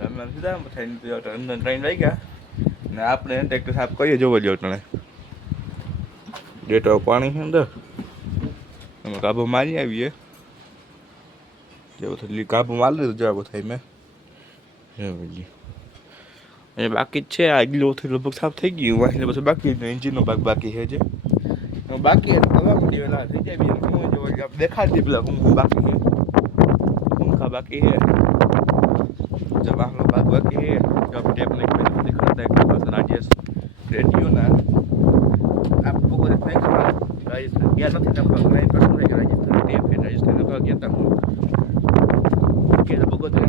અમે સીધા થઈને અંદર ટ્રેન લઈ ગયા ને આપણે ટ્રેક્ટર સાફ કરીએ જોવો જો તને ડેટો પાણી છે અંદર અમે કાબુ મારી આવીએ જેવું થયું કાબુ મારી લીધું જવાબ થાય મેં એ બાકી જ છે આગલું લગભગ સાફ થઈ ગયું વાંચીને પછી બાકી એન્જિનનો ભાગ બાકી છે જે બાકી કરવા માંડી વેલા થઈ જાય બીજા હું જો દેખાડી પેલા હું બાકી છે પંખા બાકી છે जब हम लोग बात बाकी है जब टेप नहीं पे तो दिखाता है कि बस राजेश रेडियो ना आपको को देखना है कि गाइस गया था जब ऑनलाइन पर है राजेश टेप पे राजेश ने कहा गया था कि जब को जो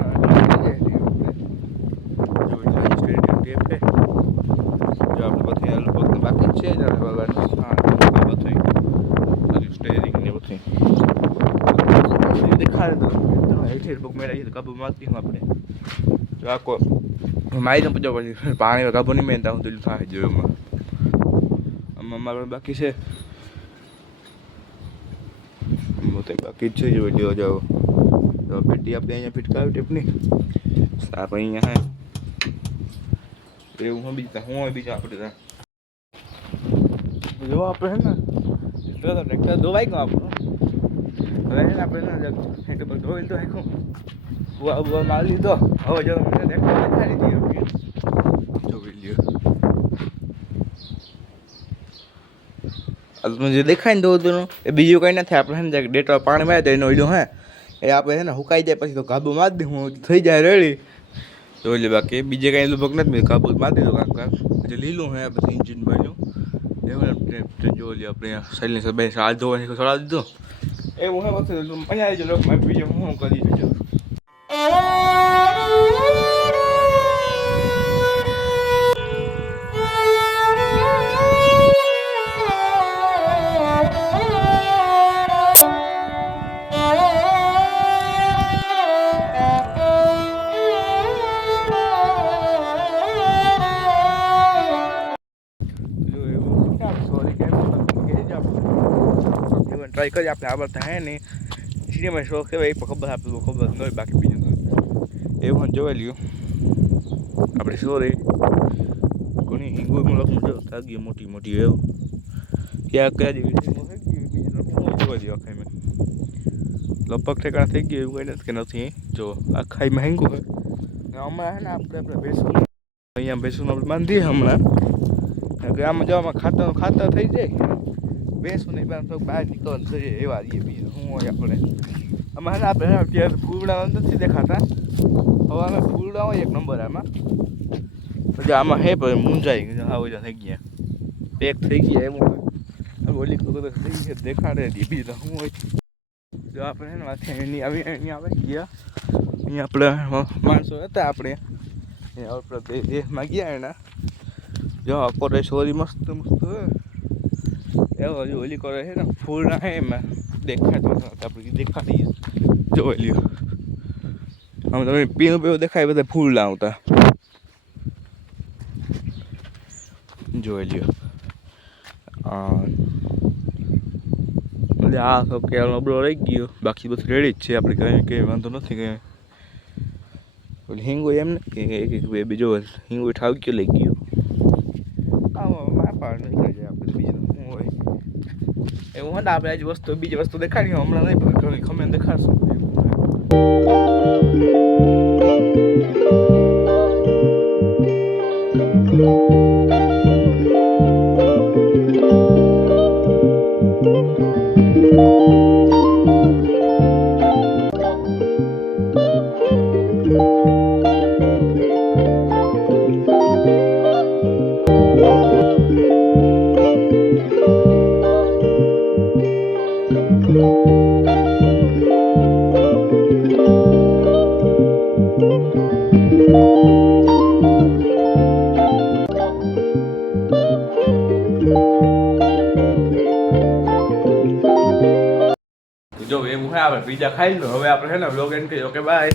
राजेश रेडियो टेप पे जो आप लोग थे लोग बाकी છે જાણે વાળા હા બધું બધું સ્ટીયરિંગ ને બધું દેખાય તો હેઠે બુક મેળવી તો કાબુ મારતી હું આપણે જો આખો મારી તો પૂછો પછી પાણી કાબુ નહીં મેનતા હું તો થાય જોયું આમાં મારું બાકી છે મોતે બાકી છે જો વિડીયો જાઓ તો પેટી આપણે અહીંયા ફિટ કરાવી ટેપની સાપ અહીંયા હે એવું હું બીજા આપણે જો આપણે હે ને તો ટ્રેક્ટર ધોવાઈ ગયો આપણું હવે એને આપણે એટલે બધું ધોઈ તો આખું બુઆ મારી લીધો હવે જો મને દેખાડી દીધી જો વિડીયો આ તમને જે દેખાય ને દોડનું એ બીજું કંઈ નથી આપણે છે ને ડેટો પાણી મારે તો એનો વિડીયો હે એ આપણે છે ને સુકાઈ જાય પછી તો કાબુ મારી દે હું થઈ જાય રેડી જોઈ લે બાકી બીજે કાંઈ લગભગ નથી કાબુ મારી દીધો કાંક એટલે લીલું હે પછી ઇન્જિન બન્યું એવું જોઈ લે આપણે સાઇલેન્સર બે હાથ ધોવાની ચડાવી દીધો એવું હે પછી અહીંયા આવી જો લોકો બીજો હું કરી દેજો ટ્રાય કરી આપણે આવડતા હે ને સિનેમા શો કહેવાય એ ખબર આપણે ખબર ન હોય બાકી બીજું એવું જોઈ લ્યું આપણે સોરી ઘણી હિંગોમાં લખું જો તાગી મોટી મોટી એવું ક્યાં કયા જેવી બીજું જોઈ લ્યો આખાઈ મેં લગભગ ઠેકાણા થઈ ગયું એવું કંઈ નથી કે નથી જો આખાઈમાં હેંગું હોય હમણાં હે ને આપણે બેસવું અહીંયા બેસવું આપણે બાંધીએ હમણાં આમાં જવામાં ખાતર થઈ જાય બેસું નહીં પણ તો બહાર નીકળવાનું થઈ એવા રહીએ બીજું શું હોય આપણે આમાં આપણે અત્યારે ફૂલડા નથી દેખાતા હવે અમે ફૂલડા હોય એક નંબર આમાં પછી આમાં હે પણ મૂંઝાઈ ગયું હા ઓલા થઈ ગયા પેક થઈ ગયા એવું હોય ઓલી થઈ ગયા દેખાડે બીજું શું હોય જો આપણે ને માથે અહીંયા આવી ગયા અહીંયા આપણે માણસો હતા આપણે આપણે દેશમાં ગયા એના જો આખો સોરી મસ્ત મસ્ત એવો હજુ ઓલી કરે છે ને ફૂલ ના હે એમાં દેખાતો આપણે દેખાડીએ જોઈ લ્યો આમ તમે પીનું પીવું દેખાય બધા ફૂલ ના આવતા જોઈ લ્યો એટલે આ તો કે નબળો રહી ગયો બાકી બધું રેડી જ છે આપણે કંઈ વાંધો નથી કંઈ ઓલી હિંગો એમ ને કે બીજો હિંગો ઠાવ ગયો લઈ ગયો એવું હોય ને આપણે આજ વસ્તુ બીજી વસ્તુ દેખાડી હમણાં નહીં પણ ઘણી ખમે દેખાડશું જો એવું હે આપણે પીઝા ખાઈ લો હવે આપણે છે ને વ્લોગ એન્ડ કરી ઓકે બાય